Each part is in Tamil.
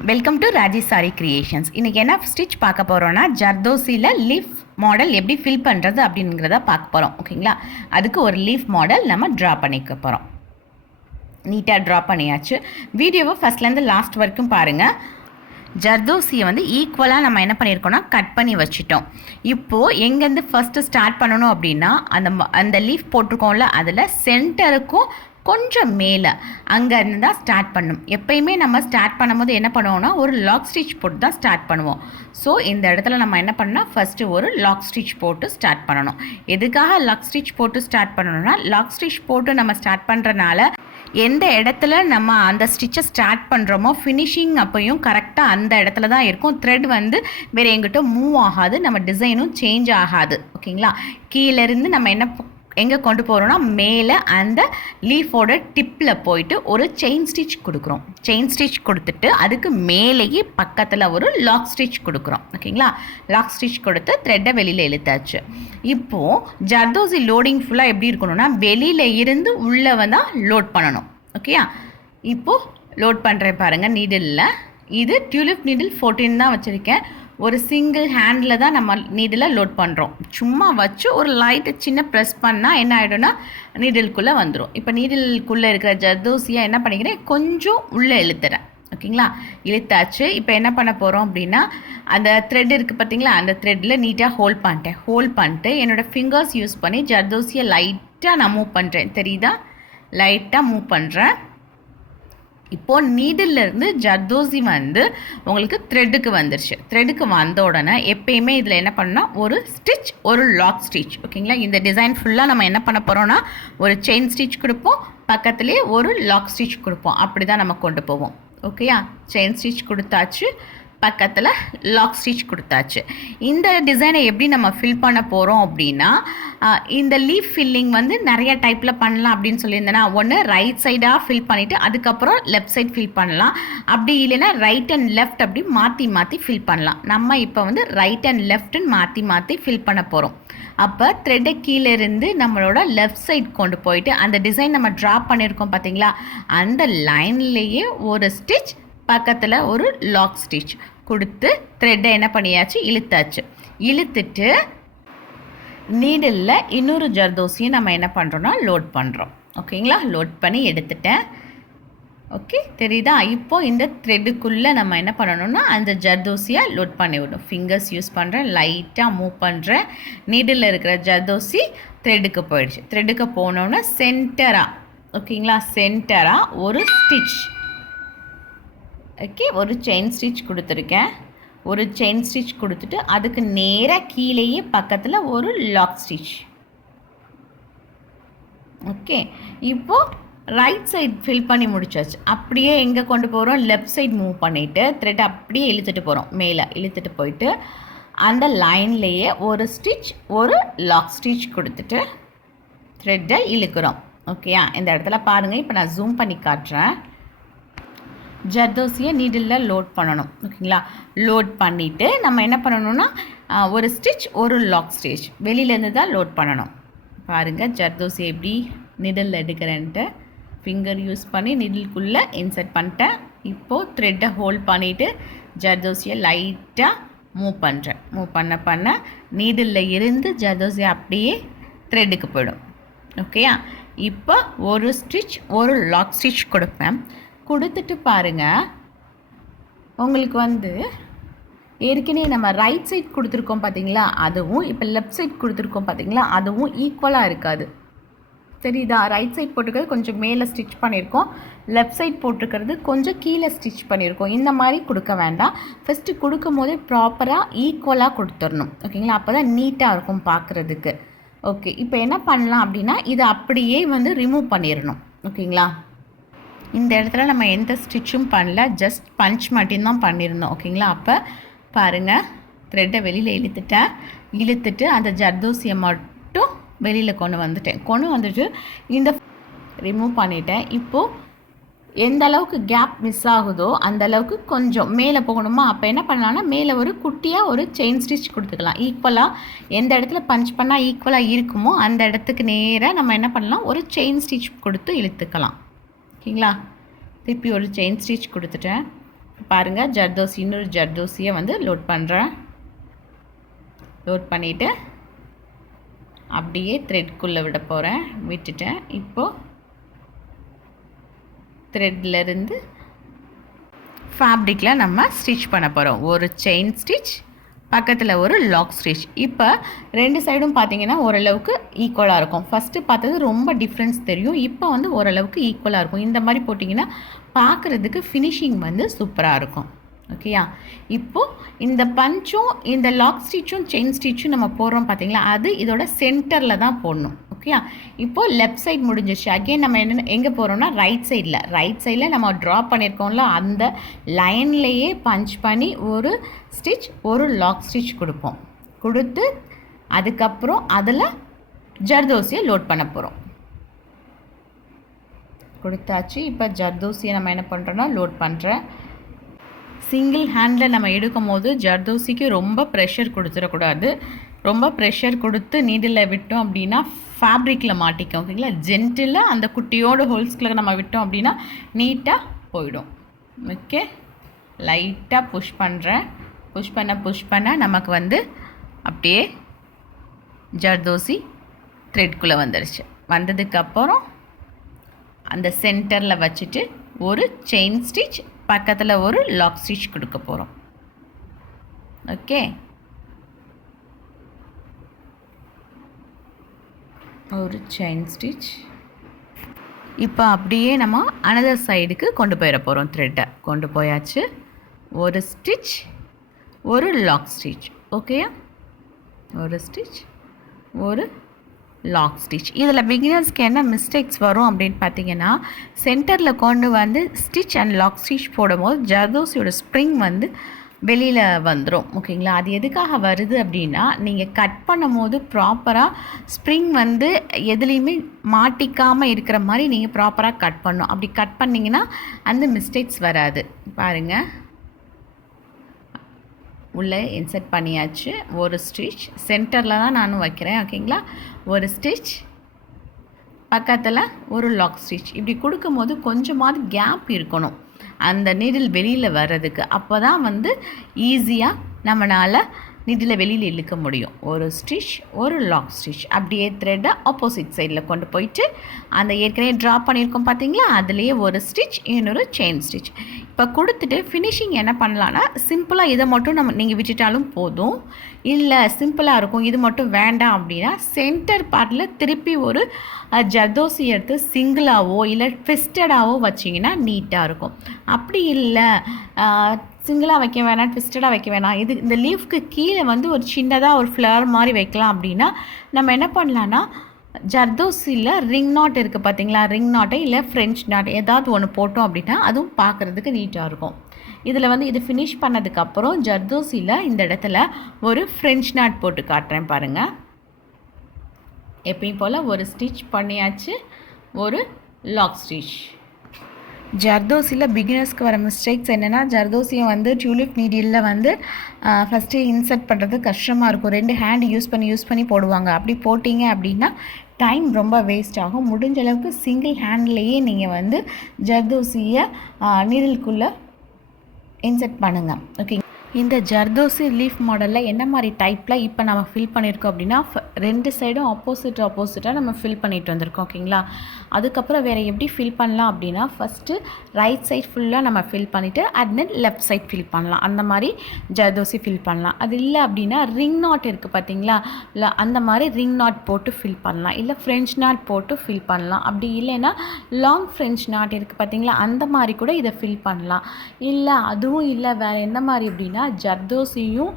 Welcome to Raji sorry creations. இன்றைக்கி என்ன ஸ்டிச் பார்க்க போகிறோன்னா, ஜர்தோசியில் லீஃப் மாடல் எப்படி ஃபில் பண்ணுறது அப்படிங்கிறத பார்க்க போகிறோம். ஓகேங்களா, அதுக்கு ஒரு லீஃப் மாடல் நம்ம ட்ரா பண்ணிக்க போகிறோம். நீட்டாக ட்ரா பண்ணியாச்சு. வீடியோவை ஃபஸ்ட்லேருந்து லாஸ்ட் வரைக்கும் பாருங்கள். ஜர்தோசியை வந்து ஈக்குவலாக நம்ம என்ன பண்ணியிருக்கோம்னா கட் பண்ணி வச்சுட்டோம். இப்போது எங்கேருந்து ஃபஸ்ட்டு ஸ்டார்ட் பண்ணணும் அப்படின்னா, அந்த லீஃப் போட்டிருக்கோம்ல, அதில் சென்டருக்கும் கொஞ்சம் மேலே அங்கேருந்து தான் ஸ்டார்ட் பண்ணணும். எப்பயுமே நம்ம ஸ்டார்ட் பண்ணும்போது என்ன பண்ணுவோம்னா ஒரு லாக் ஸ்டிச் போட்டு தான் ஸ்டார்ட் பண்ணுவோம். ஸோ இந்த இடத்துல நம்ம என்ன பண்ணால் ஃபஸ்ட்டு ஒரு லாக் ஸ்டிச் போட்டு ஸ்டார்ட் பண்ணணும். எதுக்காக லாக் ஸ்டிச் போட்டு ஸ்டார்ட் பண்ணணும்னா, லாக் ஸ்டிச் போட்டு நம்ம ஸ்டார்ட் பண்ணுறனால எந்த இடத்துல நம்ம அந்த ஸ்டிச்சை ஸ்டார்ட் பண்ணுறோமோ ஃபினிஷிங் அப்பையும் கரெக்டாக அந்த இடத்துல தான் இருக்கும். த்ரெட் வந்து வேறு எங்கிட்ட மூவ் ஆகாது, நம்ம டிசைனும் சேஞ்ச் ஆகாது. ஓகேங்களா, கீழேருந்து நம்ம எங்கே கொண்டு போகிறோன்னா மேலே அந்த லீஃபோட டிப்பில் போயிட்டு ஒரு செயின் ஸ்டிச் கொடுக்குறோம். செயின் ஸ்டிச் கொடுத்துட்டு அதுக்கு மேலேயே பக்கத்தில் ஒரு லாக் ஸ்டிச் கொடுக்குறோம். ஓகேங்களா, லாக் ஸ்டிச் கொடுத்து த்ரெட்டை வெளியில் இழுத்தாச்சு. இப்போது ஜர்தோசி லோடிங் ஃபுல்லாக எப்படி இருக்கணும்னா, வெளியில் இருந்து உள்ளே வந்தால் லோட் பண்ணணும். ஓகேயா, இப்போது லோட் பண்ணுறேன் பாருங்கள். நீடிலில் இது டியூலிப் நீடில் 14 தான் வச்சுருக்கேன். ஒரு சிங்கிள் ஹேண்டில் தான் நம்ம நீடில் லோட் பண்ணுறோம். சும்மா வச்சு ஒரு லைட்டு சின்ன ப்ரெஸ் பண்ணால் என்ன ஆகிடும்னா நீடிலுக்குள்ளே வந்துடும். இப்போ நீடிலுக்குள்ளே இருக்கிற ஜர்தோசியை என்ன பண்ணிக்கிறேன், கொஞ்சம் உள்ளே இழுத்துறேன். ஓகேங்களா, இழுத்தாச்சு. இப்போ என்ன பண்ண போகிறோம் அப்படின்னா, அந்த த்ரெட் இருக்குது பார்த்தீங்களா, அந்த த்ரெட்டில் நீட்டாக ஹோல்ட் பண்ணிட்டு என்னோடய ஃபிங்கர்ஸ் யூஸ் பண்ணி ஜர்தோசியை லைட்டாக நான் மூவ் பண்ணுறேன். தெரியுதா, லைட்டாக மூவ் பண்ணுறேன். இப்போது நீடிலிருந்து ஜர்தோசி வந்து உங்களுக்கு த்ரெட்டுக்கு வந்துருச்சு. த்ரெட்டுக்கு வந்த உடனே எப்பயுமே இதில் என்ன பண்ணால் ஒரு ஸ்டிச், ஒரு லாக் ஸ்டிச். ஓகேங்களா, இந்த டிசைன் ஃபுல்லாக நம்ம என்ன பண்ண போகிறோன்னா ஒரு செயின் ஸ்டிச் கொடுப்போம், பக்கத்துலேயே ஒரு லாக் ஸ்டிச் கொடுப்போம். அப்படி தான் நம்ம கொண்டு போவோம். ஓகேயா, செயின் ஸ்டிச் கொடுத்தாச்சு, பக்கத்தில் லாக் ஸ்டிச் கொடுத்தாச்சு. இந்த டிசைனை எப்படி நம்ம ஃபில் பண்ண போகிறோம் அப்படின்னா, இந்த லீஃப் ஃபில்லிங் வந்து நிறைய டைப்பில் பண்ணலாம் அப்படின்னு சொல்லியிருந்தேன்னா, ஒன்று ரைட் சைடாக ஃபில் பண்ணிவிட்டு அதுக்கப்புறம் லெஃப்ட் சைட் ஃபில் பண்ணலாம். அப்படி இல்லைன்னா ரைட் அண்ட் லெஃப்ட் அப்படி மாற்றி ஃபில் பண்ணலாம். நம்ம இப்போ வந்து ரைட் அண்ட் லெஃப்ட்டுன்னு மாற்றி ஃபில் பண்ண போகிறோம். அப்போ த்ரெட்டை கீழே இருந்து நம்மளோட லெஃப்ட் சைட் கொண்டு போயிட்டு அந்த டிசைன் நம்ம ட்ரா பண்ணியிருக்கோம் பார்த்தீங்களா, அந்த லைன்லேயே ஒரு ஸ்டிச், பக்கத்தில் ஒரு லாக் ஸ்டிச் கொடுத்து த்ரெட்டை என்ன பண்ணியாச்சு, இழுத்துட்டு நீடிலில் இன்னொரு ஜர்தோசியை நம்ம என்ன பண்ணுறோன்னா லோட் பண்ணுறோம். ஓகேங்களா, லோட் பண்ணி எடுத்துட்டேன். ஓகே, தெரியுதா? இப்போது இந்த த்ரெட்டுக்குள்ளே நம்ம என்ன பண்ணணும்னா அந்த ஜர்தோசியை லோட் பண்ணி விடணும். ஃபிங்கர்ஸ் யூஸ் பண்ணுறேன், லைட்டாக மூவ் பண்ணுறேன். நீடிலில் இருக்கிற ஜர்தோசி த்ரெட்டுக்கு போயிடுச்சு. த்ரெட்டுக்கு போனோன்னா சென்டராக, ஓகேங்களா, சென்டராக ஒரு ஸ்டிச். ஓகே, ஒரு செயின் ஸ்டிச் கொடுத்துருக்கேன். ஒரு செயின் ஸ்டிச் கொடுத்துட்டு அதுக்கு நேராக கீழேயே பக்கத்தில் ஒரு லாக் ஸ்டிச். ஓகே, இப்போது ரைட் சைட் ஃபில் பண்ணி முடிச்சாச்சு. அப்படியே எங்கே கொண்டு போகிறோம், லெஃப்ட் சைட் மூவ் பண்ணிவிட்டு த்ரெட் அப்படியே இழுத்துட்டு போகிறோம். மேலே இழுத்துட்டு போயிட்டு அந்த லைன்லேயே ஒரு ஸ்டிச், ஒரு லாக் ஸ்டிச் கொடுத்துட்டு த்ரெட்டை இழுக்கிறோம். ஓகேயா, இந்த இடத்துல பாருங்கள். இப்போ நான் ஜூம் பண்ணி காட்டுறேன். ஜர்தோசியை நீடிலில் லோட் பண்ணணும். ஓகேங்களா, லோட் பண்ணிவிட்டு நம்ம என்ன பண்ணணும்னா ஒரு ஸ்டிச், ஒரு லாக் ஸ்டிச் வெளியிலேருந்து தான் லோட் பண்ணணும். பாருங்கள் ஜர்தோசி எப்படி நீடிலில் எடுக்கிறேன்ட்டு ஃபிங்கர் யூஸ் பண்ணி நீடிலுக்குள்ளே இன்சர்ட் பண்ணிட்டேன். இப்போது த்ரெட்டை ஹோல்ட் பண்ணிவிட்டு ஜர்தோசியை லைட்டாக மூவ் பண்ண நீடிலில் இருந்து ஜர்தோசியை அப்படியே த்ரெட்டுக்கு போயிடும். ஓகேயா, இப்போ ஒரு ஸ்டிச், ஒரு லாக் ஸ்டிச் கொடுப்பேன். கொடுத்துட்டு பாருங்கள், உங்களுக்கு வந்து ஏற்கனவே நம்ம ரைட் சைட் கொடுத்துருக்கோம் பார்த்தீங்களா, அதுவும் இப்போ லெஃப்ட் சைட் கொடுத்துருக்கோம் பார்த்தீங்களா, அதுவும் ஈக்குவலாக இருக்காது. தெரியுதா, ரைட் சைட் போட்டிருக்கிறது கொஞ்சம் மேலே ஸ்டிச் பண்ணியிருக்கோம், லெஃப்ட் சைட் போட்டிருக்கிறது கொஞ்சம் கீழே ஸ்டிச் பண்ணியிருக்கோம். இந்த மாதிரி கொடுக்க வேண்டாம். ஃபஸ்ட்டு கொடுக்கும் போதே ப்ராப்பராக ஈக்குவலாக கொடுத்துடணும். ஓகேங்களா, அப்போ தான் நீட்டாக இருக்கும் பார்க்குறதுக்கு. ஓகே, இப்போ என்ன பண்ணலாம் அப்படின்னா, இதை அப்படியே வந்து ரிமூவ் பண்ணிடணும். ஓகேங்களா, இந்த இடத்துல நம்ம எந்த ஸ்டிச்சும் பண்ணல, ஜஸ்ட் பஞ்ச் மட்டும்தான் பண்ணியிருந்தோம். ஓகேங்களா, அப்போ பாருங்கள் த்ரெட்டை வெளியில் இழுத்துட்டு அந்த ஜர்தோசியை மட்டும் வெளியில் கொண்டு வந்துட்டு இந்த ரிமூவ் பண்ணிட்டேன். இப்போது எந்த அளவுக்கு கேப் மிஸ் ஆகுதோ அந்த அளவுக்கு கொஞ்சம் மேலே போகணுமா, அப்போ என்ன பண்ணலாம்னா மேலே ஒரு குட்டியாக ஒரு செயின் ஸ்டிச் கொடுத்துக்கலாம். ஈக்குவலாக எந்த இடத்துல பஞ்ச் பண்ணால் ஈக்குவலாக இருக்குமோ அந்த இடத்துக்கு நேராக நம்ம என்ன பண்ணலாம், ஒரு செயின் ஸ்டிச் கொடுத்து இழுத்துக்கலாம். ஓகேங்களா, திருப்பி ஒரு செயின் ஸ்டிச் கொடுத்துட்டேன். பாருங்கள் ஜர்தோசி இன்னொரு ஜர்தோசியை வந்து லோட் பண்ணுறேன். லோட் பண்ணிவிட்டு அப்படியே த்ரெட்குள்ளே விட போகிறேன். விட்டுட்டேன். இப்போது த்ரெட்லேருந்து ஃபேப்ரிக்கில் நம்ம ஸ்டிச் பண்ண போகிறோம். ஒரு செயின் ஸ்டிச், பக்கத்தில் ஒரு லாக் ஸ்டிச். இப்போ ரெண்டு சைடும் பார்த்தீங்கன்னா ஓரளவுக்கு ஈக்குவலாக இருக்கும். ஃபஸ்ட்டு பார்த்தது ரொம்ப டிஃப்ரென்ஸ் தெரியும். இப்போ வந்து ஓரளவுக்கு ஈக்குவலாக இருக்கும். இந்த மாதிரி போட்டிங்கன்னா பார்க்குறதுக்கு ஃபினிஷிங் வந்து சூப்பராக இருக்கும். ஓகேயா? இப்போது இந்த பஞ்சும் இந்த லாக் ஸ்டிச்சும் செயின் ஸ்டிச்சும் நம்ம போடுறோம் பார்த்தீங்களா, அது இதோட சென்டரில் தான் போடணும். ஓகேயா? இப்போது லெஃப்ட் சைட் முடிஞ்சிச்சு. அகெயின் நம்ம என்ன எங்கே போகிறோம்னா ரைட் சைடில் நம்ம ட்ரா பண்ணியிருக்கோம்ல, அந்த லைன்லேயே பஞ்ச் பண்ணி ஒரு ஸ்டிச் ஒரு லாக் ஸ்டிச் கொடுப்போம். கொடுத்து அதுக்கப்புறம் அதில் ஜர்தோசியை லோட் பண்ண போகிறோம். கொடுத்தாச்சு. இப்போ ஜர்தோசியை நம்ம என்ன பண்ணுறோன்னா லோட் பண்ணுறேன். சிங்கிள் ஹேண்டில் நம்ம எடுக்கும் போது ஜர்தோசிக்கு ரொம்ப ப்ரெஷர் கொடுத்துடக்கூடாது. ரொம்ப ப்ரெஷர் கொடுத்து நீடில் விட்டோம் அப்படின்னா ஃபேப்ரிக்கில் மாட்டிக்கும். ஓகேங்களா? ஜென்டிலாக அந்த குட்டியோட ஹோல்ஸ்கில் நம்ம விட்டோம் அப்படின்னா நீட்டாக போயிடும். ஓகே, லைட்டாக புஷ் பண்ணுறேன். புஷ் பண்ண நமக்கு வந்து அப்படியே ஜர்தோசி த்ரெட்குள்ளே வந்துடுச்சு. வந்ததுக்கப்புறம் அந்த சென்டரில் வச்சுட்டு ஒரு செயின் ஸ்டிச், பக்கத்தில் ஒரு லாக் ஸ்டிச் கொடுக்க போகிறோம். ஓகே, ஒரு செயின் ஸ்டிச். இப்போ அப்படியே நம்ம அனதர் சைடுக்கு கொண்டு போயிட போகிறோம். த்ரெட்டை கொண்டு போயாச்சு. ஒரு ஸ்டிச் ஒரு லாக் ஸ்டிச். ஓகேயா? ஒரு ஸ்டிச் ஒரு லாக் ஸ்டிச். இதில் பிகினர்ஸ்க்கு என்ன மிஸ்டேக்ஸ் வரும் அப்படின்னு பார்த்தீங்கன்னா, சென்டரில் கொண்டு வந்து ஸ்டிச் அண்ட் லாக் ஸ்டிச் போடும்போது ஜர்தோசியோட ஸ்ப்ரிங் வந்து வெளியில் வந்துடும். ஓகேங்களா? அது எதுக்காக வருது அப்படின்னா, நீங்கள் கட் பண்ணும் போது ப்ராப்பராக ஸ்ப்ரிங் வந்து எதுலேயுமே மாட்டிக்காமல் இருக்கிற மாதிரி நீங்கள் ப்ராப்பராக கட் பண்ணணும். அப்படி கட் பண்ணிங்கன்னா அந்த மிஸ்டேக்ஸ் வராது. பாருங்கள், உள்ளே இன்சர்ட் பண்ணியாச்சு. ஒரு ஸ்டிச் சென்டரில் தான் நானும் வைக்கிறேன். ஓகேங்களா? ஒரு ஸ்டிச், பக்கத்தில் ஒரு லாக் ஸ்டிச். இப்படி கொடுக்கும்போது கொஞ்சமாவது கேப் இருக்கணும் அந்த நீடில் வெளியில் வர்றதுக்கு. அப்போ தான் வந்து ஈஸியாக நம்மளால் நீடில் வெளியில் இழுக்க முடியும். ஒரு ஸ்டிச் ஒரு லாக் ஸ்டிச். அப்படியே த்ரெட்டை ஆப்போசிட் சைடில் கொண்டு போயிட்டு அந்த ஏற்கனவே ட்ரா பண்ணியிருக்கோம் பார்த்தீங்களா, அதுலேயே ஒரு ஸ்டிச் இன்னொரு செயின் ஸ்டிச். இப்போ கொடுத்துட்டு ஃபினிஷிங் என்ன பண்ணலான்னா, சிம்பிளாக இதை மட்டும் நீங்கள் விட்டுட்டாலும் போதும். இல்லை சிம்பிளாக இருக்கும் இது மட்டும் வேண்டாம் அப்படின்னா, சென்டர் பார்ட்டில் திருப்பி ஒரு ஜர்தோசி எடுத்து சிங்கிளாவோ இல்லை ட்விஸ்டடாகவோ வச்சிங்கன்னா நீட்டாக இருக்கும். அப்படி இல்லை சிங்கிளாக வைக்க வேணாம், ட்விஸ்டடாக வைக்க வேணாம், இது இந்த லீஃப்க்கு கீழே வந்து ஒரு சின்னதாக ஒரு ஃப்ளவர் மாதிரி வைக்கலாம் அப்படின்னா நம்ம என்ன பண்ணலான்னா, ஜர்தோசியில் ரிங் நாட் இருக்குது பார்த்தீங்களா, ரிங் நாட்டை இல்லை ஃப்ரெஞ்ச் நாட் ஏதாவது ஒன்று போட்டோம் அப்படின்னா அதுவும் பார்க்குறதுக்கு நீட்டாக இருக்கும். இதில் வந்து இது ஃபினிஷ் பண்ணதுக்கப்புறம் ஜர்தோசியில் இந்த இடத்துல ஒரு ஃப்ரெஞ்ச் நாட் போட்டு காட்டுறேன் பாருங்கள். எப்பயும் போல் ஒரு ஸ்டிச் பண்ணியாச்சு, ஒரு லாக் ஸ்டிச். ஜர்தோசியில் பிகினர்ஸ்க்கு வர மிஸ்டேக்ஸ் என்னென்னா, ஜர்தோசியை வந்து டியூலிப் நீடிலில் வந்து ஃபஸ்ட்டு இன்சர்ட் பண்ணுறது கஷ்டமாக இருக்கும். 2 ஹேண்ட் யூஸ் பண்ணி போடுவாங்க. அப்படி போட்டிங்க அப்படின்னா டைம் ரொம்ப வேஸ்ட் ஆகும். முடிஞ்ச அளவுக்கு சிங்கிள் ஹேண்ட்லேயே நீங்கள் வந்து ஜர்தோசியை நீடிலுக்குள்ளே இன்சர்ட் பண்ணுங்கள். ஓகே, இந்த ஜர்தோசி லீஃப் மாடலில் என்ன மாதிரி டைப்பில் இப்போ நம்ம ஃபில் பண்ணியிருக்கோம் அப்படின்னா, 2 சைடும் ஆப்போசிட்டாக நம்ம ஃபில் பண்ணிட்டு வந்திருக்கோம். ஓகேங்களா? அதுக்கப்புறம் வேறு எப்படி ஃபில் பண்ணலாம் அப்படின்னா, ஃபஸ்ட்டு ரைட் சைட் ஃபுல்லாக நம்ம ஃபில் பண்ணிவிட்டு and then left side fill பண்ணலாம். அந்த மாதிரி ஜர்தோசி ஃபில் பண்ணலாம். அது இல்லை அப்படின்னா ரிங் நாட் இருக்குது பார்த்தீங்களா, இல்லை அந்த மாதிரி ரிங் நாட் போட்டு ஃபில் பண்ணலாம். இல்லை ஃப்ரெஞ்ச் நாட் போட்டு ஃபில் பண்ணலாம். அப்படி இல்லைன்னா லாங் ஃப்ரெஞ்ச் நாட் இருக்குது பார்த்தீங்களா, அந்த மாதிரி கூட இதை ஃபில் பண்ணலாம். இல்லை அதுவும் இல்லை வேறு என்ன மாதிரி அப்படின்னா, ஜர்தோசியும்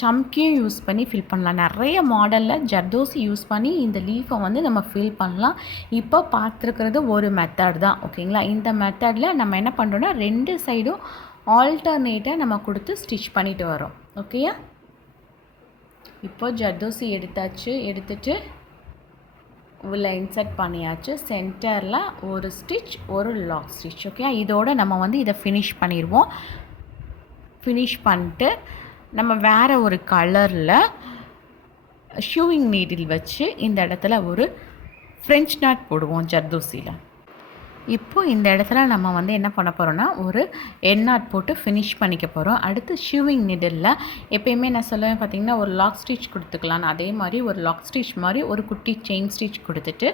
சம்கியும் யூஸ் பண்ணி ஃபில் பண்ணலாம். நிறைய மாடலில் ஜர்தோசி யூஸ் பண்ணி இந்த லீஃபை வந்து நம்ம ஃபில் பண்ணலாம். இப்போ பார்த்துருக்கிறது ஒரு மெத்தட் தான். ஓகேங்களா? இந்த மெத்தடில் நம்ம என்ன பண்ணுறோன்னா, 2 சைடும் ஆல்டர்னேட்டாக நம்ம கொடுத்து ஸ்டிச் பண்ணிட்டு வரோம். ஓகேயா? இப்போ ஜர்தோசி எடுத்துட்டு உள்ள இன்சர்ட் பண்ணியாச்சு. சென்டரில் ஒரு ஸ்டிச் ஒரு லாக் ஸ்டிச். ஓகே, இதோடு நம்ம வந்து இதை ஃபினிஷ் பண்ணிடுவோம். ஃபினிஷ் பண்ணிட்டு நம்ம வேறு ஒரு கலரில் ஷூவிங் நீடில் வச்சு இந்த இடத்துல ஒரு ஃப்ரெஞ்ச் நாட் போடுவோம் ஜர்தோசியில். இப்போ இந்த இடத்துல நம்ம வந்து என்ன பண்ண போகிறோம்னா ஒரு எண்ட் நாட் போட்டு ஃபினிஷ் பண்ணிக்க போகிறோம். அடுத்து ஷூவிங் நீடிலில் எப்பயுமே நான் சொல்லுவேன் பார்த்தீங்கன்னா ஒரு லாக் ஸ்டிச் கொடுத்துக்கலாம். அதே மாதிரி ஒரு லாக் ஸ்டிச் மாதிரி ஒரு குட்டி செயின் ஸ்டிச் கொடுத்துட்டு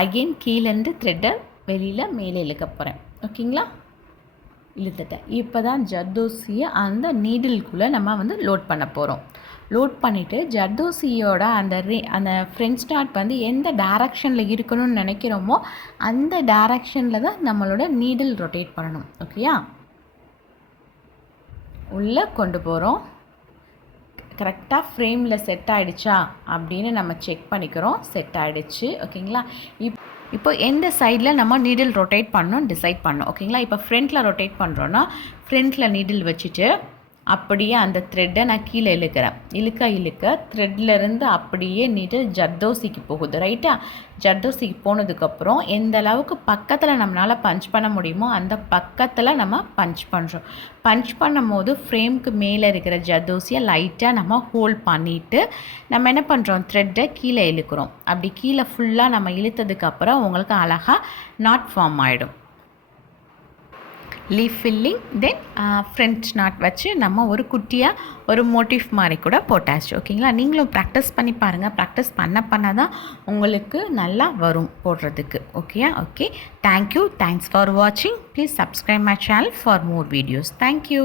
அகெயின் கீழேருந்து த்ரெட்டை வெளியில் மேலே இழுக்க போகிறேன். ஓகேங்களா? இழுத்துட்டேன். இப்போ தான் ஜர்தோசியை அந்த நீடிலுக்குள்ளே நம்ம வந்து லோட் பண்ண போகிறோம். லோட் பண்ணிவிட்டு ஜர்தோசியோட அந்த ஃப்ரண்ட் ஸ்டார்ட் வந்து எந்த டைரக்ஷனில் இருக்கணும்னு நினைக்கிறோமோ அந்த டைரக்ஷனில் தான் நம்மளோட நீடில் ரொட்டேட் பண்ணணும். ஓகேயா? உள்ளே கொண்டு போகிறோம். கரெக்டாக ஃப்ரேமில் செட் ஆகிடுச்சா அப்படின்னு நம்ம செக் பண்ணிக்கிறோம். செட் ஆகிடுச்சு. ஓகேங்களா? இப்போ எந்த சைடில் நம்ம நீடில் ரொட்டேட் பண்ணணும் டிசைட் பண்ணணும். ஓகேங்களா? இப்போ ஃப்ரண்ட்டில் ரொட்டேட் பண்ணுறோன்னா ஃப்ரண்ட்டில் நீடில் வச்சுட்டு அப்படியே அந்த த்ரெட்டை நான் கீழே இழுக்கிறேன். இழுக்க த்ரெட்லேருந்து அப்படியே நீடில் ஜர்தோசிக்கு போகுது. ரைட்டா? ஜர்தோசிக்கு போனதுக்கப்புறம் எந்த அளவுக்கு பக்கத்தில் நம்மளால் பஞ்ச் பண்ண முடியுமோ அந்த பக்கத்தில் நம்ம பஞ்ச் பண்ணுறோம். பஞ்ச் பண்ணும் போது ஃப்ரேமுக்கு மேலே இருக்கிற ஜர்தோசியை லைட்டாக நம்ம ஹோல்ட் பண்ணிவிட்டு நம்ம என்ன பண்ணுறோம், த்ரெட்டை கீழே இழுக்கிறோம். அப்படி கீழே ஃபுல்லாக நம்ம இழுத்ததுக்கப்புறம் உங்களுக்கு அழகாக நாட் ஃபார்ம் ஆகிடும். Leaf filling then front not வச்சு நம்ம ஒரு குட்டியாக ஒரு மோட்டிவ் மாதிரி கூட போட்டாச்சு. ஓகேங்களா? நீங்களும் ப்ராக்டிஸ் பண்ணி பாருங்கள். ப்ராக்டிஸ் பண்ண தான் உங்களுக்கு நல்லா வரும் போடுறதுக்கு. ஓகேயா? Okay, thank you. தேங்க்ஸ் ஃபார் வாட்சிங். Please subscribe my channel for more videos. Thank you.